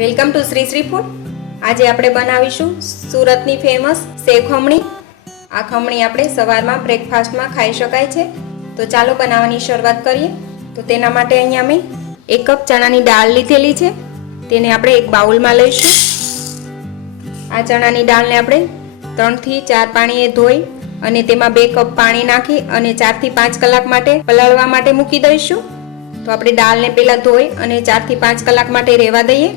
Welcome to Shri Shri food. આજે આપણે બનાવીશું સુરતની ફેમસ સેવ ખમણી। આ ખમણી આપણે સવારમાં બ્રેકફાસ્ટમાં ખાઈ શકાય છે। તો ચાલો બનાવવાની શરૂઆત કરીએ। તો તેના માટે અહીંયા મેં 1 કપ ચણાની દાળ લીધેલી છે, તેને આપણે એક બાઉલમાં લઈશું। આ ચણાની દાળને આપણે 3 થી 4 પાણીએ ધોઈ અને તેમાં 2 કપ પાણી નાખી અને 4 થી 5 કલાક માટે પલાળવા માટે મૂકી દઈશું। તો આપણે દાળને પહેલા ધોઈ અને 4 થી 5 કલાક માટે રહેવા દઈએ।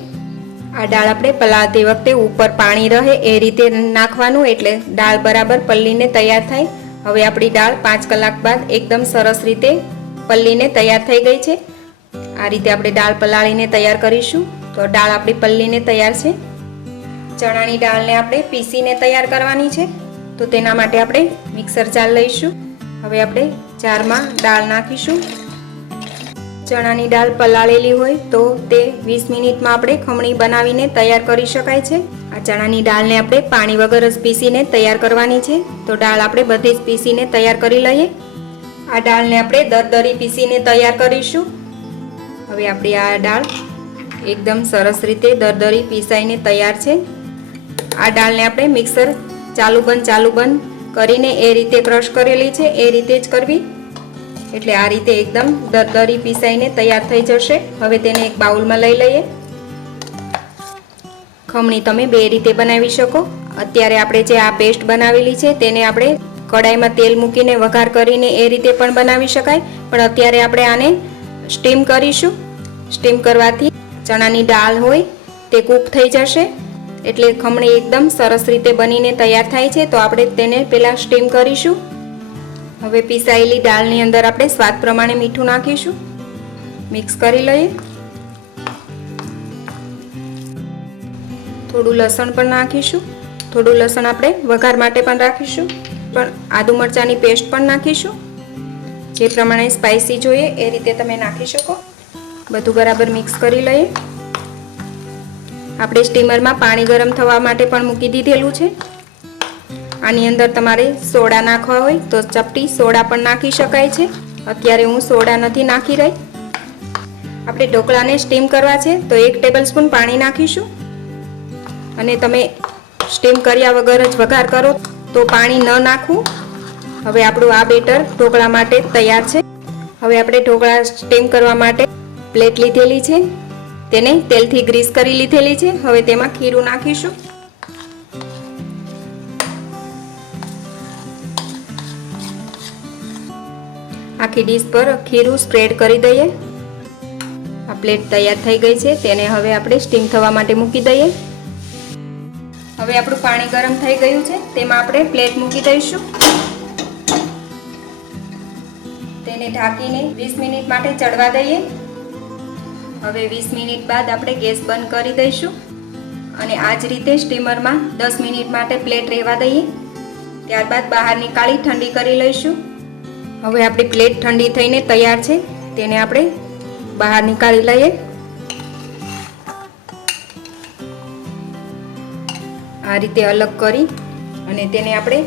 આ દાળ આપણે પલાળતી વખતે ઉપર પાણી રહે એ રીતે નાખવાનું, એટલે દાળ બરાબર પલ્લીને તૈયાર થાય। હવે આપણી દાળ 5 કલાક બાદ એકદમ સરસ રીતે પલ્લીને તૈયાર થઈ ગઈ છે। આ રીતે આપણે દાળ પલાળીને તૈયાર કરીશું। તો દાળ આપણી પલ્લીને તૈયાર છે। ચણાની દાળને આપણે પીસીને તૈયાર કરવાની છે, તો તેના માટે આપણે મિક્સર જાર લઈશું। હવે આપણે જારમાં દાળ નાખીશું। ચણાની દાળ પલાળેલી હોય તો તે 20 મિનિટમાં આપણે ખમણી બનાવીને તૈયાર કરી શકાય છે। આ ચણાની દાળને આપણે પાણી વગર જ પીસીને તૈયાર કરવાની છે। તો દાળ આપણે બધી જ પીસીને તૈયાર કરી લઈએ। આ દાળને આપણે દરદરી પીસીને તૈયાર કરીશું। હવે આપણી આ દાળ એકદમ સરસ રીતે દરદરી પીસાઈને તૈયાર છે। આ દાળને આપણે મિક્સર ચાલુ બંધ કરીને એ રીતે ક્રશ કરેલી છે, એ રીતે જ કરવી, એટલે આ રીતે એકદમ દરદરી પીસાઈને તૈયાર થઈ જશે। હવે તેને એક બાઉલમાં લઈ લઈએ। ખમણી તમે 2 રીતે બનાવી શકો। અત્યારે આપણે જે આ પેસ્ટ બનાવેલી છે તેને આપણે કડાઈમાં તેલ મૂકીને વઘાર કરીને એ રીતે પણ બનાવી શકાય, પણ અત્યારે આપણે આને સ્ટીમ કરીશું। સ્ટીમ કરવાથી ચણાની દાળ હોય તે કૂક થઈ જશે, એટલે ખમણી એકદમ સરસ રીતે બનીને તૈયાર થાય છે। તો આપણે તેને પહેલાં સ્ટીમ કરીશું। હવે પીસાયેલી દાળની અંદર આપણે સ્વાદ પ્રમાણે મીઠું નાખીશું, મિક્સ કરી લઈએ। થોડું લસણ પણ નાખીશું। થોડું લસણ આપણે વઘાર માટે પણ રાખીશું, પણ આદુ મરચાંની પેસ્ટ પણ નાખીશું। જે પ્રમાણે સ્પાઇસી જોઈએ એ રીતે તમે નાખી શકો। બધું બરાબર મિક્સ કરી લઈએ। આપણે સ્ટીમરમાં પાણી ગરમ થવા માટે પણ મૂકી દીધેલું છે। આની અંદર તમારે સોડા નાખવા હોય તો ચપટી સોડા પણ નાખી શકાય છે। અત્યારે હું સોડા નથી નાખી રહી। આપણે ઢોકળાને સ્ટીમ કરવા છે તો 1 ટેબલસ્પૂન પાણી નાખીશું, અને તમે સ્ટીમ કર્યા વગર જ વઘાર કરો તો પાણી ન નાખવું। હવે આપણું આ બેટર ઢોકળા માટે તૈયાર છે। હવે આપણે ઢોકળા સ્ટીમ કરવા માટે પ્લેટ લીધેલી છે, તેને તેલથી ગ્રીસ કરી લીધેલી છે। હવે તેમાં ખીરું નાખીશું। આખી ડીશ પર ખીરું સ્પ્રેડ કરી દઈએ। આ પ્લેટ તૈયાર થઈ ગઈ છે, તેને હવે આપણે સ્ટીમ થવા માટે મૂકી દઈએ। હવે આપણું પાણી ગરમ થઈ ગયું છે, તેમાં આપણે પ્લેટ મૂકી દઈશું। તેને ઢાંકીને 20 મિનિટ માટે ચડવા દઈએ। હવે 20 મિનિટ બાદ આપણે ગેસ બંધ કરી દઈશું અને આ જ રીતે સ્ટીમરમાં 10 મિનિટ માટે પ્લેટ રહેવા દઈએ। ત્યારબાદ બહાર નીકાળી ઠંડી કરી લઈશું। હવે આપણી પ્લેટ ઠંડી થઈને તૈયાર છે, તેને આપણે બહાર નીકાળી લઈએ। આ રીતે અલગ કરી અને તેને આપણે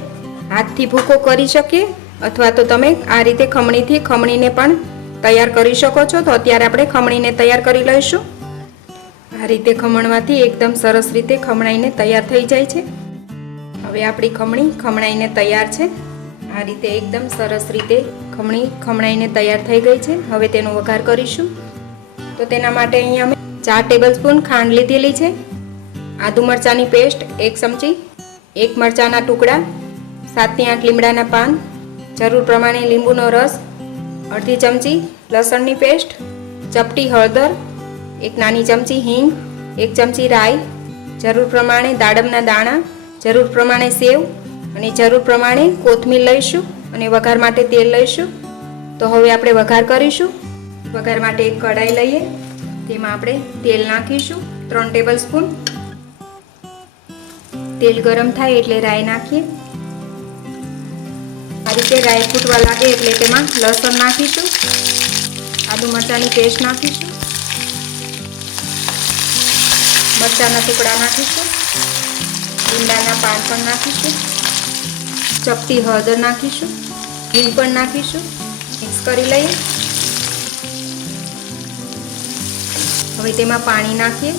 હાથથી ભૂકો કરી શકીએ, અથવા તો તમે આ રીતે ખમણીથી ખમણીને પણ તૈયાર કરી શકો છો। તો અત્યારે આપણે ખમણીને તૈયાર કરી લઈશું। આ રીતે ખમણવાથી એકદમ સરસ રીતે ખમણાઈને તૈયાર થઈ જાય છે। હવે આપણી ખમણી ખમણાઈને તૈયાર છે। આ રીતે એકદમ સરસ રીતે ખમણી ખમણાઈને તૈયાર થઈ ગઈ છે। હવે તેનો વઘાર કરીશું। તો તેના માટે અહીંયા અમે 4 ટેબલસ્પૂન ખાંડ લીધેલી છે, આદુ મરચાંની પેસ્ટ 1 ચમચી, 1 મરચાંના ટુકડા, 7 થી 8 લીમડાના પાન, જરૂર પ્રમાણે લીંબુનો રસ, અડધી ચમચી લસણની પેસ્ટ, ચપટી હળદર, 1 નાની ચમચી હિંગ, 1 ચમચી રાઈ, જરૂર પ્રમાણે દાડમના દાણા, જરૂર પ્રમાણે સેવ અને જરૂર પ્રમાણે કોથમીર લઈશું, અને વઘાર માટે તેલ લઈશું। તો હવે આપણે વઘાર કરીશું। વઘાર માટે એક કઢાઈ લઈએ, તેમાં આપણે તેલ નાખીશું 3 ટેબલસ્પૂન। તેલ ગરમ થાય એટલે રાઈ નાખીએ। આ રીતે રાઈ ફૂટવા લાગે એટલે તેમાં લસણ નાખીશું, આદુ મરચાંની પેસ્ટ નાખીશું, મરચાંના ટુકડા નાખીશું, લીમડાના પાન પણ નાખીશું, ચપટી હળદર નાખીશું, હિંગ પણ નાખીશું। મિક્સ કરી લઈએ। હવે તેમાં પાણી નાખીએ।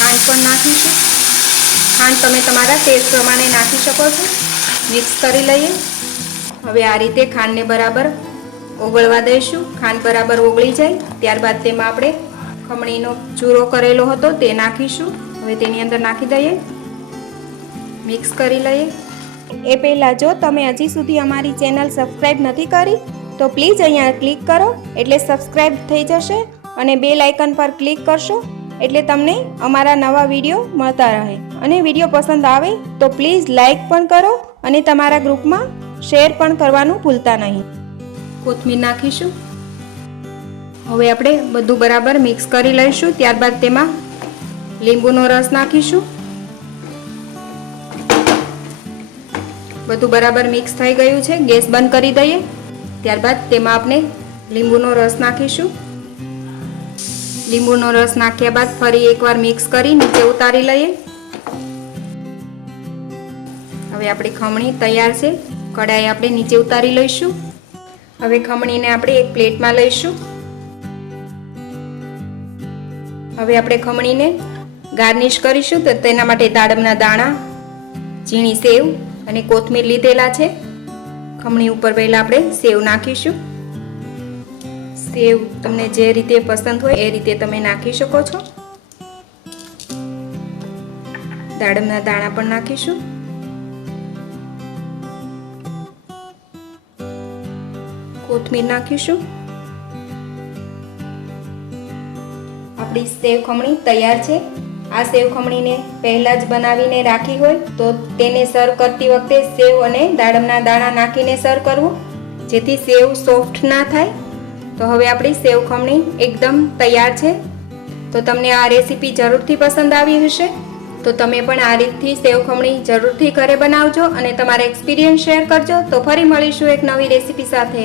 ખાંડ પણ નાખીશું. ખાંડ તમે તમારા ટેસ્ટ પ્રમાણે નાખી શકો છો. મિક્સ કરી લઈએ. હવે આ રીતે ખાંડને બરાબર ઓગળવા દઈશું. ખાંડ બરાબર ઓગળી જાય ત્યારબાદ તેમાં આપણે ખમણીનો ચૂરો કરેલો હતો તે નાખીશું. હવે તેની અંદર નાખી દઈએ. મિક્સ કરી લઈએ. એ પહેલાં જો તમે હજી સુધી અમારી ચેનલ સબસ્ક્રાઈબ નથી કરી તો પ્લીઝ અહીંયા ક્લિક કરો એટલે સબસ્ક્રાઈબ થઈ જશે અને બેલ આઇકન પર ક્લિક કરશો એટલે તમને અમારા નવા વિડીયો મળતા રહે. અને વિડીયો પસંદ આવે તો પ્લીઝ લાઈક પણ કરો અને તમારા ગ્રુપમાં શેર પણ કરવાનું ભૂલતા નહીં. કોથમીર નાખીશું. હવે આપણે બધું બરાબર મિક્સ કરી લઈશું. ત્યારબાદ તેમાં લીંબુનો રસ નાખીશું. બધું બરાબર મિક્સ થઈ ગયું છે. ગેસ બંધ કરી દઈએ. ત્યારબાદ તેમાં આપણે લીંબુનો રસ નાખીશું. લીંબુનો રસ નાખ્યા બાદ ફરી એકવાર મિક્સ કરી નીચે ઉતારી લઈએ. હવે આપણી ખમણી તૈયાર છે. કઢાઈ આપણે નીચે ઉતારી લઈશું. હવે ખમણીને આપણે એક પ્લેટમાં લઈશું. હવે આપણે ખમણીને ગાર્નિશ કરીશું. તો તેના માટે દાડમના દાણા, ઝીણી સેવ અને કોથમીર લીધેલા છે. ખમણી ઉપર પહેલા આપણે સેવ નાખીશું. સેવ તમને જે રીતે પસંદ હોય એ રીતે તમે નાખી શકો છો. દાડમના દાણા પણ નાખીશું. કોથમીર નાખીશું. આપણી સેવ ખમણી તૈયાર છે. આ સેવ ખમણીને પહેલા જ બનાવીને રાખી હોય તો તેને સર્વ કરતી વખતે સેવ અને દાડમના દાણા નાખીને સર્વ કરવું, જેથી સેવ સોફ્ટ ના થાય. તો હવે આપણી સેવ ખમણી એકદમ તૈયાર છે. તો તમને આ રેસીપી જરૂરથી પસંદ આવી હશે. તો તમે પણ આ રીતથી સેવ ખમણી જરૂરથી ઘરે બનાવજો અને તમારા એક્સપિરિયન્સ શેર કરજો. તો ફરી મળીશું એક નવી રેસીપી સાથે.